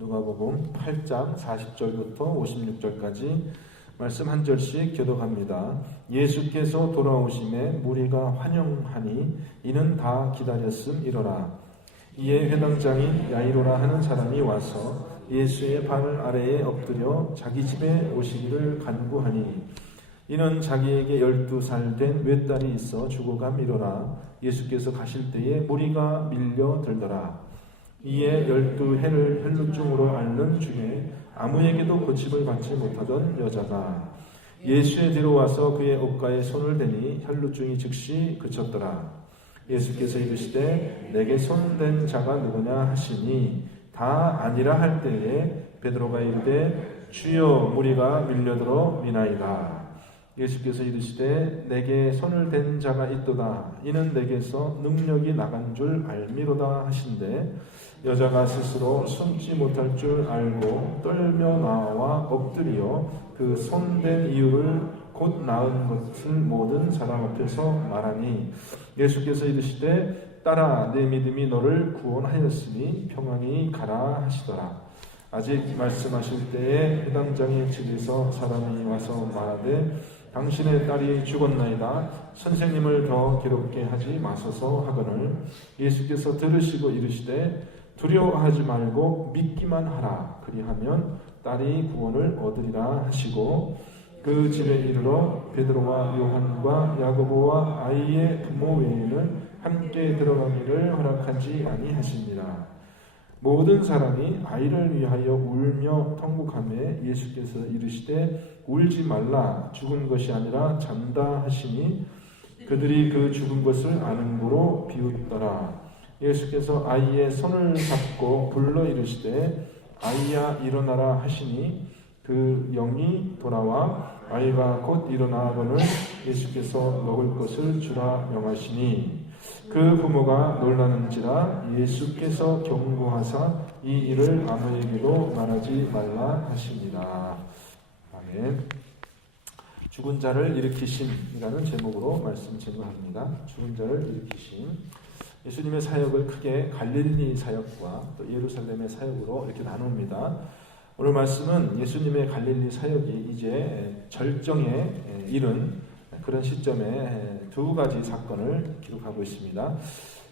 누가복음 8장 40절부터 56절까지 말씀 한 절씩 교독합니다. 예수께서 돌아오심에 무리가 환영하니 이는 다 기다렸음이로라. 이에 회당장인 야이로라 하는 사람이 와서 예수의 발 아래에 엎드려 자기 집에 오시기를 간구하니 이는 자기에게 12살 된 외딸이 있어 죽어감이로라. 예수께서 가실 때에 무리가 밀려들더라. 이에 12해를 혈루증으로 앓는 중에 아무에게도 고침을 받지 못하던 여자가 예수의 뒤로 와서 그의 옷가에 손을 대니 혈루증이 즉시 그쳤더라. 예수께서 이르시되 내게 손댄 자가 누구냐 하시니 다 아니라 할 때에 베드로가 이르되 주여 무리가 밀려들어 미나이다. 예수께서 이르시되 내게 손을 댄 자가 있도다. 이는 내게서 능력이 나간 줄 알미로다 하신대 여자가 스스로 숨지 못할 줄 알고 떨며 나와 엎드려 그 손댄 이유를 곧 나은 것을 모든 사람 앞에서 말하니 예수께서 이르시되 딸아 내 믿음이 너를 구원하였으니 평안히 가라 하시더라. 아직 말씀하실 때에 회당장의 집에서 사람이 와서 말하되 당신의 딸이 죽었나이다. 선생님을 더 괴롭게 하지 마소서 하거늘 예수께서 들으시고 이르시되 두려워하지 말고 믿기만 하라. 그리하면 딸이 구원을 얻으리라 하시고 그 집에 이르러 베드로와 요한과 야고보와 아이의 부모 외에는 함께 들어가기를 허락하지 아니하십니다. 모든 사람이 아이를 위하여 울며 통곡하며 예수께서 이르시되 울지 말라. 죽은 것이 아니라 잔다 하시니 그들이 그 죽은 것을 아는 고로 비웃더라. 예수께서 아이의 손을 잡고 불러 이르시되 아이야 일어나라 하시니 그 영이 돌아와 아이가 곧 일어나거늘 예수께서 먹을 것을 주라 명하시니 그 부모가 놀라는지라. 예수께서 경고하사 이 일을 아무에게도 말하지 말라 하십니다. 아멘. 죽은 자를 일으키심이라는 제목으로 말씀 제공합니다. 죽은 자를 일으키심. 예수님의 사역을 크게 갈릴리 사역과 또 예루살렘의 사역으로 이렇게 나눕니다. 오늘 말씀은 예수님의 갈릴리 사역이 이제 절정에 이른 그런 시점에 두 가지 사건을 기록하고 있습니다.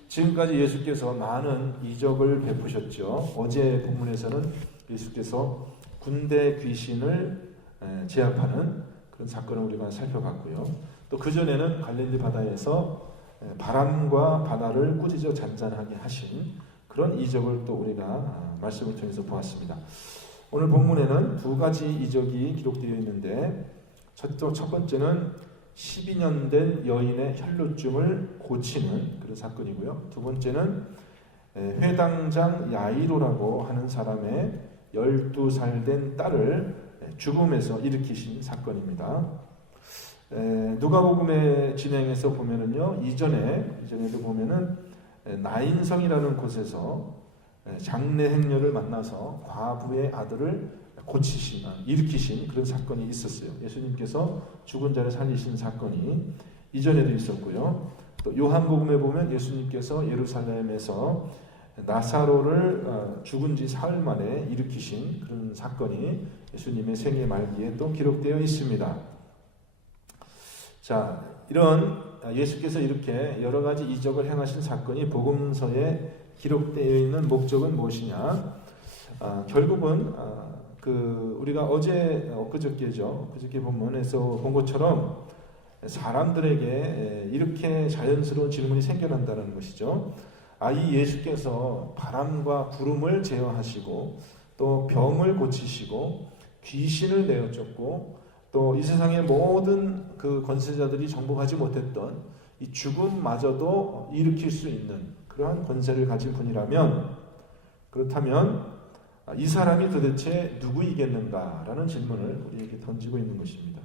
지금까지 예수께서 많은 이적을 베푸셨죠. 어제 본문에서는 예수께서 군대 귀신을 제압하는 그런 사건을 우리가 살펴봤고요. 또 그전에는 갈릴리 바다에서 바람과 바다를 꾸짖어 잔잔하게 하신 그런 이적을 또 우리가 말씀을 통해서 보았습니다. 오늘 본문에는 두 가지 이적이 기록되어 있는데 첫 번째는 12년 된 여인의 혈루증을 고치는 그런 사건이고요. 두 번째는 회당장 야이로라고 하는 사람의 12살 된 딸을 죽음에서 일으키신 사건입니다. 누가복음의 진행에서 보면은요, 이전에도 보면은 나인성이라는 곳에서 장례 행렬을 만나서 과부의 아들을 일으키신 그런 사건이 있었어요. 예수님께서 죽은 자를 살리신 사건이 이전에도 있었고요. 또 요한복음에 보면 예수님께서 예루살렘에서 나사로를 죽은 지 사흘 만에 일으키신 그런 사건이 예수님의 생애 말기에 또 기록되어 있습니다. 자, 이런 예수께서 이렇게 여러 가지 이적을 행하신 사건이 복음서에 기록되어 있는 목적은 무엇이냐? 결국은 우리가 엊그저께 본문에서 본 것처럼 사람들에게 이렇게 자연스러운 질문이 생겨난다는 것이죠. 이 예수께서 바람과 구름을 제어하시고 또 병을 고치시고 귀신을 내어쫓고 또 이 세상의 모든 그 권세자들이 정복하지 못했던 이 죽음마저도 일으킬 수 있는 그러한 권세를 가진 분이라면, 그렇다면 이 사람이 도대체 누구이겠는가라는 질문을 우리에게 던지고 있는 것입니다.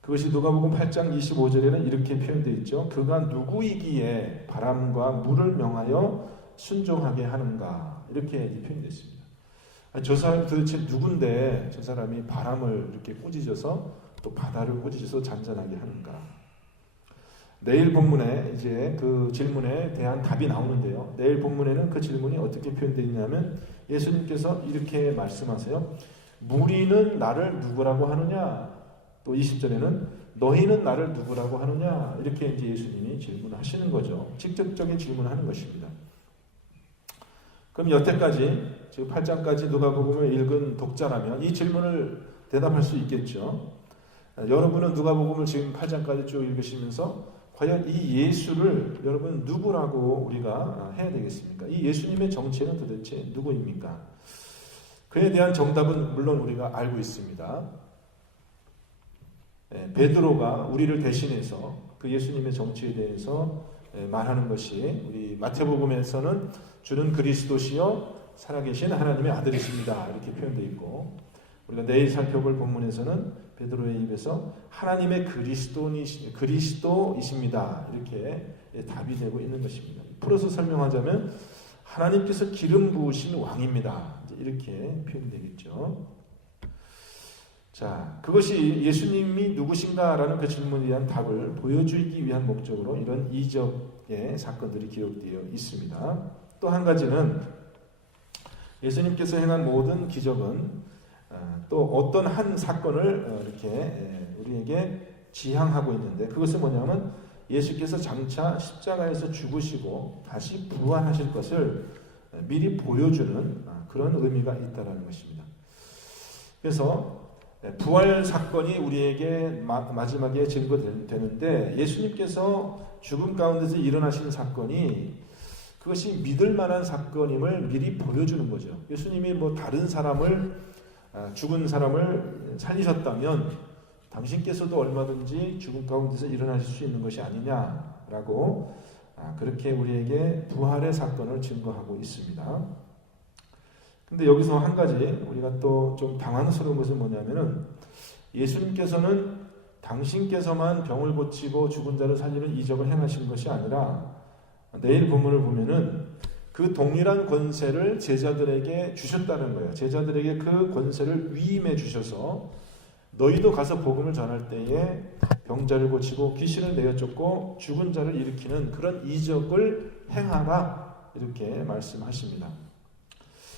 그것이 누가복음 8장 25절에는 이렇게 표현되어 있죠. 그가 누구이기에 바람과 물을 명하여 순종하게 하는가, 이렇게 표현되어 있습니다. 저 사람이 도대체 누군데 저 사람이 바람을 이렇게 꾸짖어서 또 바다를 꾸짖어서 잔잔하게 하는가. 내일 본문에 이제 그 질문에 대한 답이 나오는데요. 내일 본문에는 그 질문이 어떻게 표현되어 있냐면 예수님께서 이렇게 말씀하세요. 무리는 나를 누구라고 하느냐? 또 20절에는 너희는 나를 누구라고 하느냐? 이렇게 이제 예수님이 질문하시는 거죠. 직접적인 질문을 하는 것입니다. 그럼 여태까지 지금 8장까지 누가복음을 읽은 독자라면 이 질문을 대답할 수 있겠죠. 여러분은 누가복음을 지금 8장까지 쭉 읽으시면서 과연 이 예수를 여러분 누구라고 우리가 해야 되겠습니까? 이 예수님의 정체는 도대체 누구입니까? 그에 대한 정답은 물론 우리가 알고 있습니다. 베드로가 우리를 대신해서 그 예수님의 정체에 대해서 말하는 것이 우리 마태복음에서는 주는 그리스도시요 살아계신 하나님의 아들이십니다. 이렇게 표현되어 있고 우리가 내일 살펴볼 본문에서는 베드로의 입에서 하나님의 그리스도이십니다. 이렇게 답이 되고 있는 것입니다. 풀어서 설명하자면 하나님께서 기름 부으신 왕입니다. 이렇게 표현되겠죠. 자, 그것이 예수님이 누구신가라는 그 질문에 대한 답을 보여주기 위한 목적으로 이런 이적의 사건들이 기록되어 있습니다. 또 한 가지는 예수님께서 행한 모든 기적은 또 어떤 한 사건을 이렇게 우리에게 지향하고 있는데 그것은 뭐냐면 예수께서 장차 십자가에서 죽으시고 다시 부활하실 것을 미리 보여주는 그런 의미가 있다는 것입니다. 그래서 부활 사건이 우리에게 마지막에 증거되는데 예수님께서 죽음 가운데서 일어나신 사건이 그것이 믿을 만한 사건임을 미리 보여주는 거죠. 예수님이 뭐 다른 사람을 죽은 사람을 살리셨다면 당신께서도 얼마든지 죽음 가운데서 일어나실 수 있는 것이 아니냐라고 그렇게 우리에게 부활의 사건을 증거하고 있습니다. 근데 여기서 한 가지 우리가 또 좀 당황스러운 것은 뭐냐면은 예수님께서는 당신께서만 병을 고치고 죽은 자를 살리는 이적을 행하신 것이 아니라 내일 본문을 보면은 그 동일한 권세를 제자들에게 주셨다는 거예요. 제자들에게 그 권세를 위임해 주셔서 너희도 가서 복음을 전할 때에 병자를 고치고 귀신을 내어쫓고 죽은 자를 일으키는 그런 이적을 행하라 이렇게 말씀하십니다.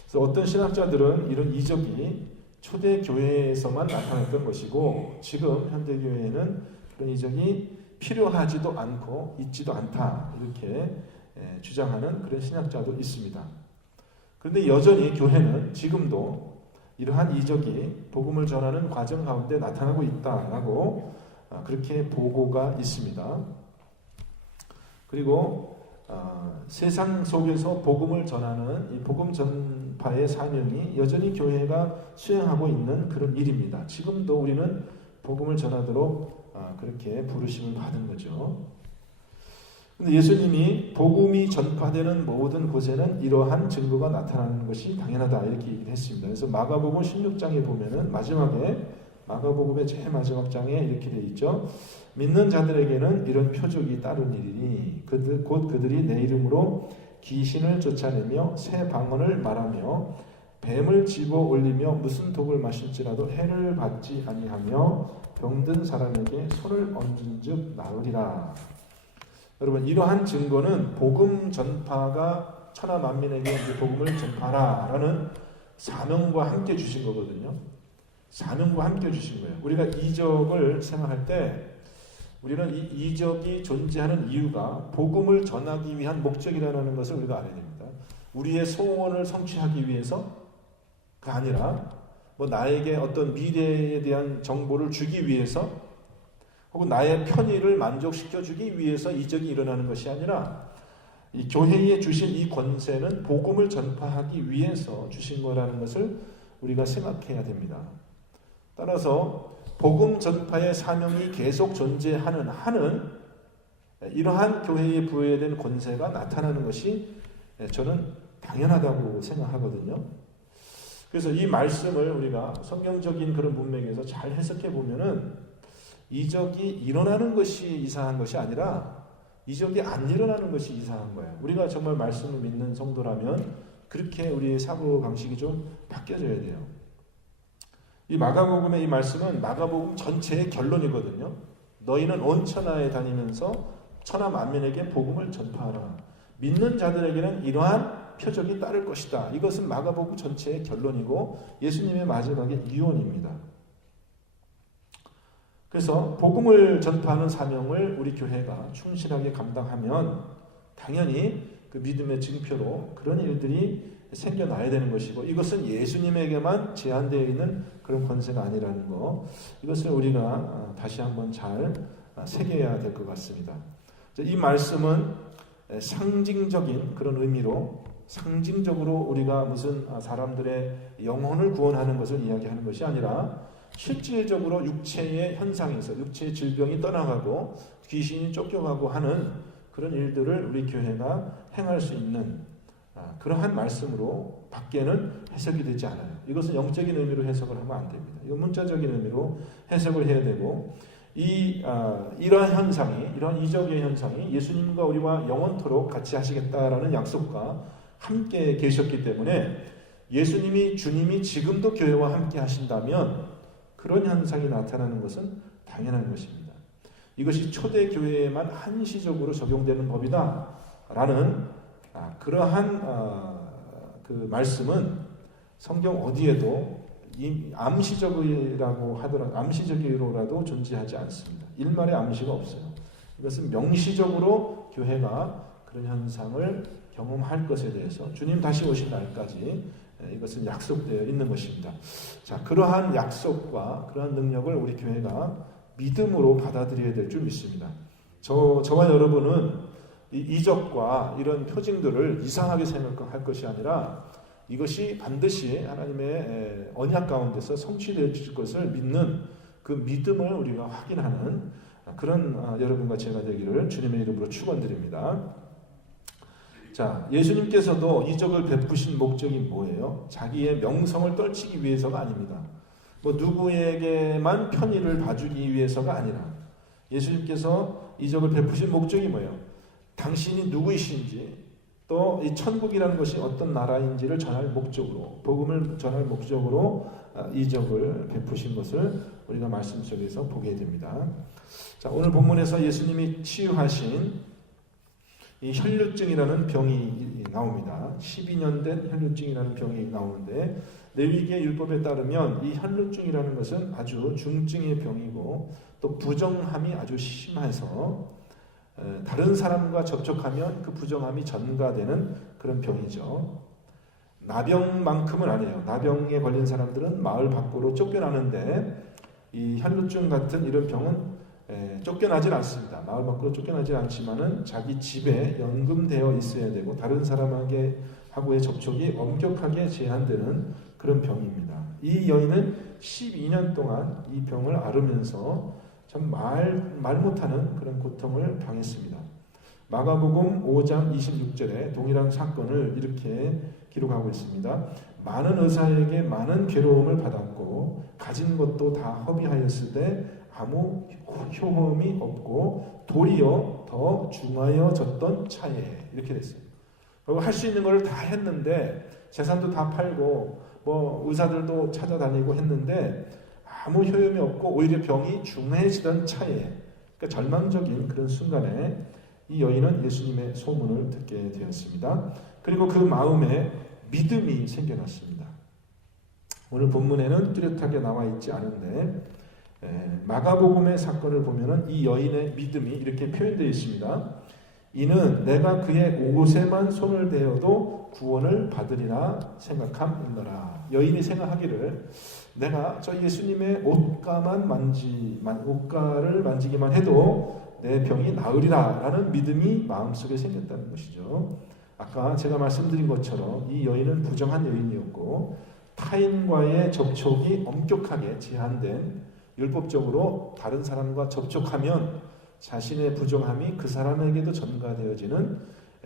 그래서 어떤 신학자들은 이런 이적이 초대 교회에서만 나타났던 것이고 지금 현대 교회에는 그런 이적이 필요하지도 않고 있지도 않다 이렇게 주장하는 그런 신학자도 있습니다. 그런데 여전히 교회는 지금도 이러한 이적이 복음을 전하는 과정 가운데 나타나고 있다라고 그렇게 보고가 있습니다. 그리고 세상 속에서 복음을 전하는 이 복음 전파의 사명이 여전히 교회가 수행하고 있는 그런 일입니다. 지금도 우리는 복음을 전하도록 그렇게 부르심을 받은 거죠. 근데 예수님이 복음이 전파되는 모든 곳에는 이러한 증거가 나타나는 것이 당연하다 이렇게 얘기를 했습니다. 그래서 마가복음 16장에 보면은 마지막에 마가복음의 제일 마지막 장에 이렇게 되어 있죠. 믿는 자들에게는 이런 표적이 따르니니 곧 그들이 내 이름으로 귀신을 쫓아내며 새 방언을 말하며 뱀을 집어 올리며 무슨 독을 마실지라도 해를 받지 아니하며 병든 사람에게 손을 얹은즉 나으리라. 여러분 이러한 증거는 복음 전파가 천하 만민에게 이제 복음을 전파라라는 사명과 함께 주신 거거든요. 사명과 함께 주신 거예요. 우리가 이적을 생각할 때 우리는 이 이적이 존재하는 이유가 복음을 전하기 위한 목적이라는 것을 우리가 알아야 됩니다. 우리의 소원을 성취하기 위해서가 아니라 뭐 나에게 어떤 미래에 대한 정보를 주기 위해서 혹은 나의 편의를 만족시켜 주기 위해서 이적이 일어나는 것이 아니라 이 교회에 주신 이 권세는 복음을 전파하기 위해서 주신 거라는 것을 우리가 생각해야 됩니다. 따라서 복음 전파의 사명이 계속 존재하는 한은 이러한 교회에 부여된 권세가 나타나는 것이 저는 당연하다고 생각하거든요. 그래서 이 말씀을 우리가 성경적인 그런 문맥에서 잘 해석해 보면은 이적이 일어나는 것이 이상한 것이 아니라 이적이 안 일어나는 것이 이상한 거예요. 우리가 정말 말씀을 믿는 성도라면 그렇게 우리의 사고 방식이 좀 바뀌어져야 돼요. 이 마가복음의 이 말씀은 마가복음 전체의 결론이거든요. 너희는 온 천하에 다니면서 천하 만민에게 복음을 전파하라. 믿는 자들에게는 이러한 표적이 따를 것이다. 이것은 마가복음 전체의 결론이고 예수님의 마지막의 유언입니다. 그래서 복음을 전파하는 사명을 우리 교회가 충실하게 감당하면 당연히 그 믿음의 증표로 그런 일들이 생겨나야 되는 것이고, 이것은 예수님에게만 제한되어 있는 그런 권세가 아니라는 거, 이것을 우리가 다시 한번 잘 새겨야 될 것 같습니다. 이 말씀은 상징적인 그런 의미로, 상징적으로 우리가 무슨 사람들의 영혼을 구원하는 것을 이야기하는 것이 아니라 실질적으로 육체의 현상에서 육체의 질병이 떠나가고 귀신이 쫓겨가고 하는 그런 일들을 우리 교회가 행할 수 있는 그러한 말씀으로 밖에는 해석이 되지 않아요. 이것은 영적인 의미로 해석을 하면 안 됩니다. 이건 문자적인 의미로 해석을 해야 되고, 이러한 현상이, 이러한 이적의 현상이 예수님과 우리와 영원토록 같이 하시겠다라는 약속과 함께 계셨기 때문에 예수님이, 주님이 지금도 교회와 함께 하신다면 그런 현상이 나타나는 것은 당연한 것입니다. 이것이 초대교회에만 한시적으로 적용되는 법이다라는 그러한 그 말씀은 성경 어디에도 암시적이라고 하더라도, 암시적으로라도 존재하지 않습니다. 일말의 암시가 없어요. 이것은 명시적으로 교회가 그런 현상을 경험할 것에 대해서 주님 다시 오신 날까지 이것은 약속되어 있는 것입니다. 자, 그러한 약속과 그러한 능력을 우리 교회가 믿음으로 받아들여야 될 줄 믿습니다. 저와 여러분은 이 이적과 이런 표징들을 이상하게 생각할 것이 아니라 이것이 반드시 하나님의 언약 가운데서 성취될 것을 믿는 그 믿음을 우리가 확인하는 그런 여러분과 제가 되기를 주님의 이름으로 축원드립니다. 자, 예수님께서도 이적을 베푸신 목적이 뭐예요? 자기의 명성을 떨치기 위해서가 아닙니다. 뭐 누구에게만 편의를 봐주기 위해서가 아니라 예수님께서 이적을 베푸신 목적이 뭐예요? 당신이 누구이신지, 또 이 천국이라는 것이 어떤 나라인지를 전할 목적으로, 복음을 전할 목적으로 이적을 베푸신 것을 우리가 말씀 속에서 보게 됩니다. 자, 오늘 본문에서 예수님이 치유하신 이 혈루증이라는 병이 나옵니다. 12년 된 혈루증이라는 병이 나오는데, 레위기의 율법에 따르면 이 혈루증이라는 것은 아주 중증의 병이고 또 부정함이 아주 심해서 다른 사람과 접촉하면 그 부정함이 전가되는 그런 병이죠. 나병만큼은 아니에요. 나병에 걸린 사람들은 마을 밖으로 쫓겨나는데 이 혈루증 같은 이런 병은 쫓겨나질 않습니다. 마을 밖으로 쫓겨나질 않지만은 자기 집에 연금되어 있어야 되고 다른 사람하고의 접촉이 엄격하게 제한되는 그런 병입니다. 이 여인은 12년 동안 이 병을 앓으면서 참 말 못하는 그런 고통을 당했습니다. 마가복음 5장 26절에 동일한 사건을 이렇게 기록하고 있습니다. 많은 의사에게 많은 괴로움을 받았고 가진 것도 다 허비하였을 때 아무 효험이 없고 도리어 더 중하여졌던 차에, 이렇게 됐어요. 그리고 할 수 있는 것을 다 했는데 재산도 다 팔고 뭐 의사들도 찾아다니고 했는데 아무 효험이 없고 오히려 병이 중해지던 차에, 그러니까 절망적인 그런 순간에 이 여인은 예수님의 소문을 듣게 되었습니다. 그리고 그 마음에 믿음이 생겨났습니다. 오늘 본문에는 뚜렷하게 나와 있지 않은데 마가복음의 사건을 보면은 이 여인의 믿음이 이렇게 표현되어 있습니다. 이는 내가 그의 옷에만 손을 대어도 구원을 받으리라 생각함이더라. 여인이 생각하기를 내가 저 예수님의 옷가를 만지기만 해도 내 병이 나으리라 라는 믿음이 마음속에 생겼다는 것이죠. 아까 제가 말씀드린 것처럼 이 여인은 부정한 여인이었고 타인과의 접촉이 엄격하게 제한된, 율법적으로 다른 사람과 접촉하면 자신의 부정함이 그 사람에게도 전가되어지는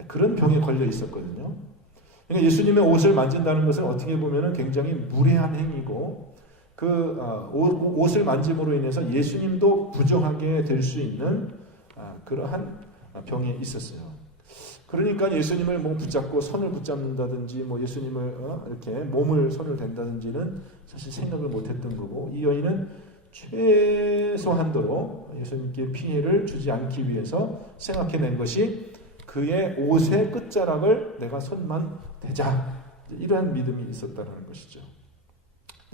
그런 병에 걸려 있었거든요. 그러니까 예수님의 옷을 만진다는 것은 어떻게 보면 굉장히 무례한 행위고, 그 옷을 만짐으로 인해서 예수님도 부정하게 될 수 있는 그러한 병에 있었어요. 그러니까 예수님을 뭐 붙잡고 손을 붙잡는다든지 뭐 예수님을 이렇게 몸을 손을 댄다든지는 사실 생각을 못했던 거고, 이 여인은 최소한도로 예수님께 피해를 주지 않기 위해서 생각해낸 것이 그의 옷의 끝자락을 내가 손만 대자, 이러한 믿음이 있었다는 것이죠.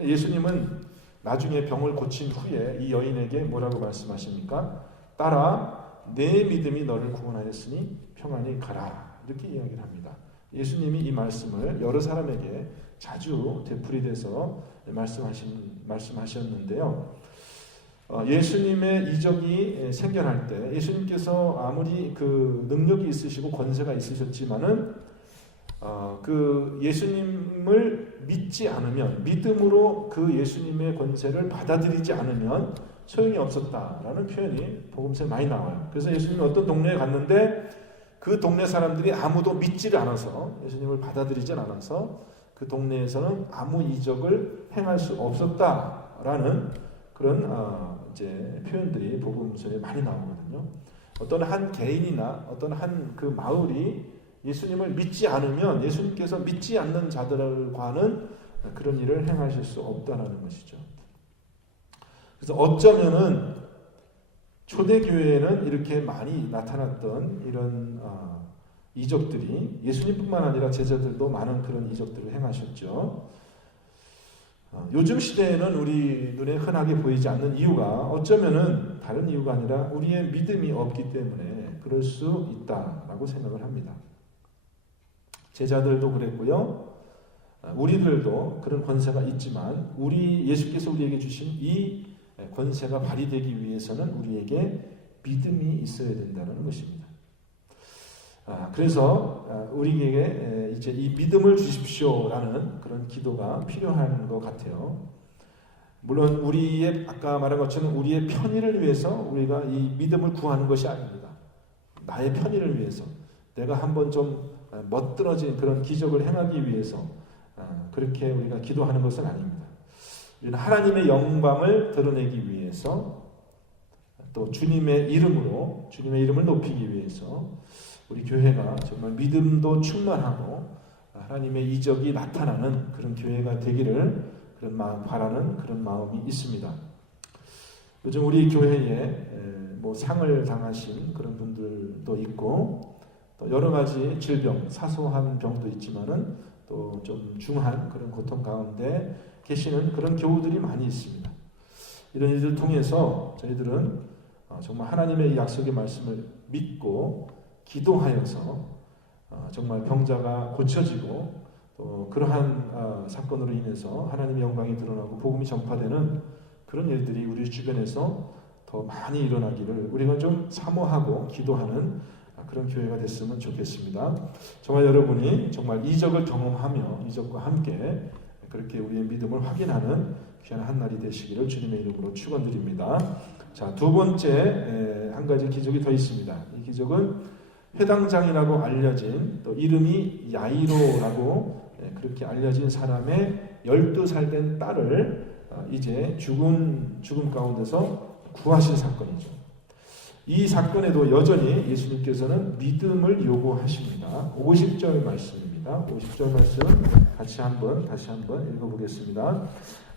예수님은 나중에 병을 고친 후에 이 여인에게 뭐라고 말씀하십니까? 딸아, 내 믿음이 너를 구원하였으니 평안히 가라, 이렇게 이야기를 합니다. 예수님이 이 말씀을 여러 사람에게 자주 되풀이돼서 말씀하셨는데요. 예수님의 이적이 생겨날 때 예수님께서 아무리 그 능력이 있으시고 권세가 있으셨지만은 그 예수님을 믿지 않으면, 믿음으로 그 예수님의 권세를 받아들이지 않으면 소용이 없었다라는 표현이 복음서에 많이 나와요. 그래서 예수님이 어떤 동네에 갔는데 그 동네 사람들이 아무도 믿지를 않아서, 예수님을 받아들이지 않아서 그 동네에서는 아무 이적을 행할 수 없었다라는 그런 이제 표현들이 복음서에 많이 나오거든요. 어떤 한 개인이나 어떤 한 그 마을이 예수님을 믿지 않으면 예수님께서 믿지 않는 자들과는 그런 일을 행하실 수 없다는 것이죠. 그래서 어쩌면은 초대교회에는 이렇게 많이 나타났던 이런 이적들이 예수님뿐만 아니라 제자들도 많은 그런 이적들을 행하셨죠. 요즘 시대에는 우리 눈에 흔하게 보이지 않는 이유가 어쩌면은 다른 이유가 아니라 우리의 믿음이 없기 때문에 그럴 수 있다라고 생각을 합니다. 제자들도 그랬고요. 우리들도 그런 권세가 있지만 예수께서 우리에게 주신 이 권세가 발휘되기 위해서는 우리에게 믿음이 있어야 된다는 것입니다. 그래서 우리에게 이제 이 믿음을 주십시오라는 그런 기도가 필요한 것 같아요. 물론 우리의 아까 말한 것처럼 우리의 편의를 위해서 우리가 이 믿음을 구하는 것이 아닙니다. 나의 편의를 위해서, 내가 한번 좀 멋들어진 그런 기적을 행하기 위해서 그렇게 우리가 기도하는 것은 아닙니다. 우리는 하나님의 영광을 드러내기 위해서, 또 주님의 이름을 높이기 위해서 우리 교회가 정말 믿음도 충만하고 하나님의 이적이 나타나는 그런 교회가 되기를 바라는 그런 마음이 있습니다. 요즘 우리 교회에 뭐 상을 당하신 그런 분들도 있고, 또 여러 가지 질병, 사소한 병도 있지만은 또 좀 중한 그런 고통 가운데 계시는 그런 교우들이 많이 있습니다. 이런 일을 통해서 저희들은 정말 하나님의 약속의 말씀을 믿고 기도하여서 정말 병자가 고쳐지고, 또 그러한 사건으로 인해서 하나님의 영광이 드러나고 복음이 전파되는 그런 일들이 우리 주변에서 더 많이 일어나기를 우리가 좀 사모하고 기도하는 그런 교회가 됐으면 좋겠습니다. 정말 여러분이 정말 이적을 경험하며 이적과 함께 그렇게 우리의 믿음을 확인하는 귀한 한 날이 되시기를 주님의 이름으로 축원드립니다. 자, 두 번째 한 가지 기적이 더 있습니다. 이 기적은 회당장이라고 알려진, 또 이름이 야이로라고 그렇게 알려진 사람의 12살 된 딸을 이제 죽음 가운데서 구하신 사건이죠. 이 사건에도 여전히 예수님께서는 믿음을 요구하십니다. 50절 말씀입니다. 50절 말씀 다시 한번 읽어보겠습니다.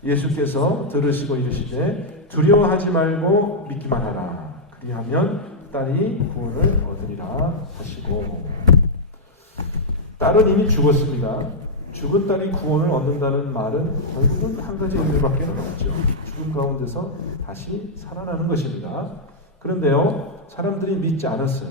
예수께서 들으시고 이르시되 두려워하지 말고 믿기만 하라. 그리하면 딸이 구원을 얻으리라 하시고, 딸은 이미 죽었습니다. 죽은 딸이 구원을 얻는다는 말은 결국은 한 가지 의미밖에 없죠. 죽음 가운데서 다시 살아나는 것입니다. 그런데요, 사람들이 믿지 않았어요.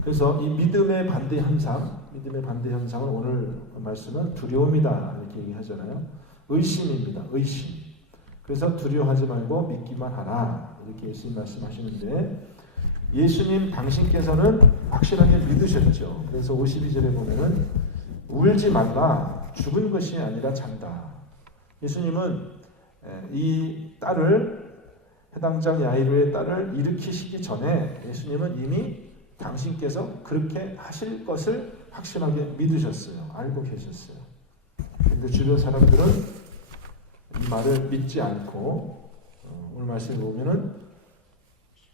그래서 이 믿음의 반대 현상을 오늘 말씀은 두려움이다 이렇게 얘기하잖아요. 의심입니다. 의심. 그래서 두려워하지 말고 믿기만 하라 이렇게 예수님 말씀하시는데, 예수님 당신께서는 확실하게 믿으셨죠. 그래서 52절에 보면은 울지 말라, 죽은 것이 아니라 잔다. 예수님은 이 딸을, 해당장 야이로의 딸을 일으키시기 전에 예수님은 이미 당신께서 그렇게 하실 것을 확실하게 믿으셨어요. 알고 계셨어요. 그런데 주변 사람들은 이 말을 믿지 않고 오늘 말씀을 보면은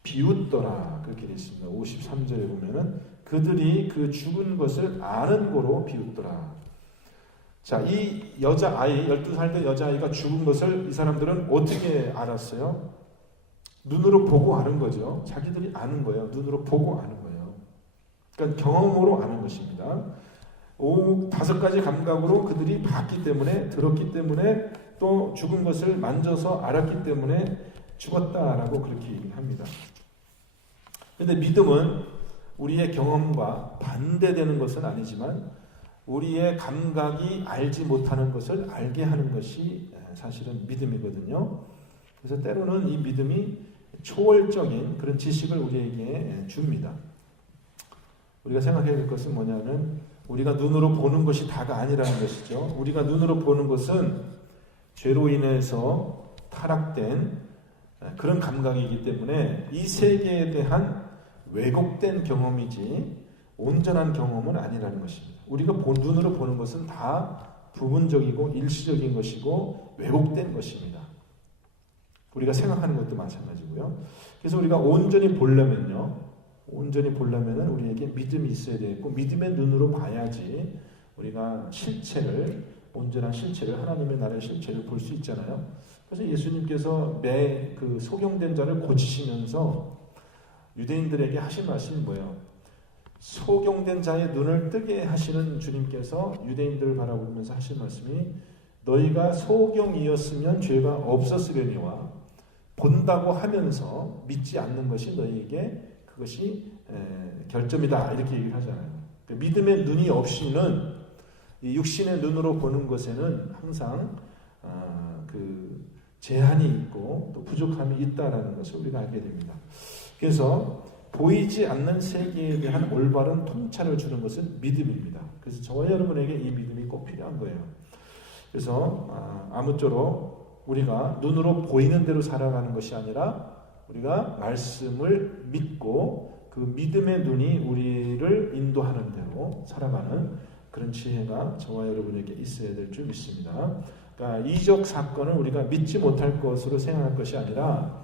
비웃더라 그렇게 되어 있습니다. 53절에 보면은 그들이 그 죽은 것을 아는 고로 비웃더라. 자, 이 여자아이, 12살 된 여자아이가 죽은 것을 이 사람들은 어떻게 알았어요? 눈으로 보고 아는 거죠. 자기들이 아는 거예요. 눈으로 보고 아는 거예요. 그러니까 경험으로 아는 것입니다. 5가지 감각으로 그들이 봤기 때문에, 들었기 때문에, 또 죽은 것을 만져서 알았기 때문에 죽었다라고 그렇게 얘기합니다. 그런데 믿음은 우리의 경험과 반대되는 것은 아니지만 우리의 감각이 알지 못하는 것을 알게 하는 것이 사실은 믿음이거든요. 그래서 때로는 이 믿음이 초월적인 그런 지식을 우리에게 줍니다. 우리가 생각해야 될 것은 뭐냐면 우리가 눈으로 보는 것이 다가 아니라는 것이죠. 우리가 눈으로 보는 것은 죄로 인해서 타락된 그런 감각이기 때문에 이 세계에 대한 왜곡된 경험이지 온전한 경험은 아니라는 것입니다. 우리가 눈으로 보는 것은 다 부분적이고 일시적인 것이고 왜곡된 것입니다. 우리가 생각하는 것도 마찬가지고요. 그래서 우리가 온전히 보려면은 우리에게 믿음이 있어야 되겠고, 믿음의 눈으로 봐야지 우리가 온전한 실체를, 하나님의 나라의 실체를 볼 수 있잖아요. 그래서 예수님께서 매 그 소경된 자를 고치시면서 유대인들에게 하신 말씀이 뭐예요? 소경된 자의 눈을 뜨게 하시는 주님께서 유대인들을 바라보면서 하신 말씀이 너희가 소경이었으면 죄가 없었으려니와 본다고 하면서 믿지 않는 것이 너희에게 그것이 결점이다 이렇게 얘기를 하잖아요. 믿음의 눈이 없이는 이 육신의 눈으로 보는 것에는 항상 그 제한이 있고 또 부족함이 있다라는 것을 우리가 알게 됩니다. 그래서 보이지 않는 세계에 대한 올바른 통찰을 주는 것은 믿음입니다. 그래서 저와 여러분에게 이 믿음이 꼭 필요한 거예요. 그래서 아무쪼록 우리가 눈으로 보이는 대로 살아가는 것이 아니라 우리가 말씀을 믿고 그 믿음의 눈이 우리를 인도하는 대로 살아가는 그런 지혜가 저와 여러분에게 있어야 될 줄 믿습니다. 그러니까 이적 사건을 우리가 믿지 못할 것으로 생각할 것이 아니라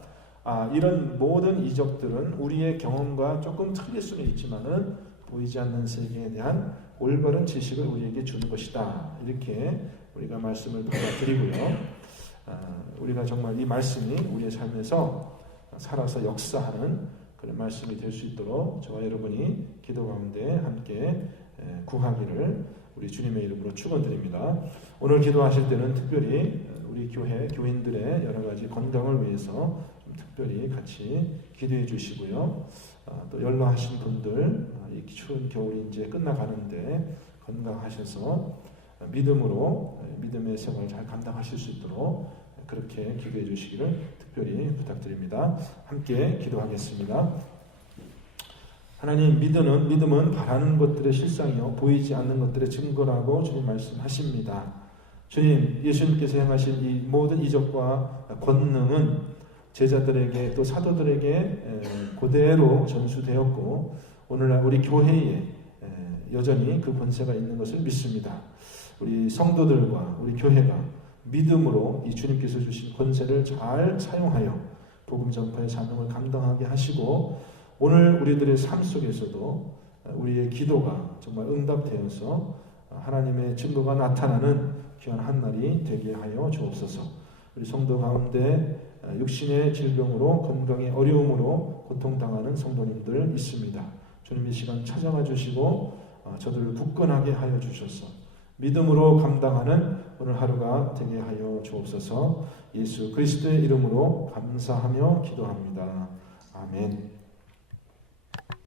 이런 모든 이적들은 우리의 경험과 조금 틀릴 수는 있지만은 보이지 않는 세계에 대한 올바른 지식을 우리에게 주는 것이다. 이렇게 우리가 말씀을 받아들이고요. 우리가 정말 이 말씀이 우리의 삶에서 살아서 역사하는 그런 말씀이 될 수 있도록 저와 여러분이 기도 가운데 함께 구하기를 우리 주님의 이름으로 축원드립니다. 오늘 기도하실 때는 특별히 우리 교인들의 여러 가지 건강을 위해서 좀 특별히 같이 기도해 주시고요. 또 연로하신 분들 이 추운 겨울이 이제 끝나가는데 건강하셔서 믿음으로 믿음의 생활을 잘 감당하실 수 있도록 그렇게 기도해 주시기를 특별히 부탁드립니다. 함께 기도하겠습니다. 하나님, 믿음은 바라는 것들의 실상이요 보이지 않는 것들의 증거라고 주님 말씀하십니다. 주님, 예수님께서 행하신 이 모든 이적과 권능은 제자들에게 또 사도들에게 그대로 전수되었고 오늘날 우리 교회에 여전히 그 권세가 있는 것을 믿습니다. 우리 성도들과 우리 교회가 믿음으로 이 주님께서 주신 권세를 잘 사용하여 복음 전파의 사명을 감당하게 하시고 오늘 우리들의 삶 속에서도 우리의 기도가 정말 응답되어서 하나님의 증거가 나타나는 귀한 한날이 되게 하여 주옵소서. 우리 성도 가운데 육신의 질병으로 건강의 어려움으로 고통당하는 성도님들 있습니다. 주님 이 시간 찾아와 주시고 저들을 굳건하게 하여 주셔서 믿음으로 감당하는 오늘 하루가 되게 하여 주옵소서. 예수 그리스도의 이름으로 감사하며 기도합니다. 아멘.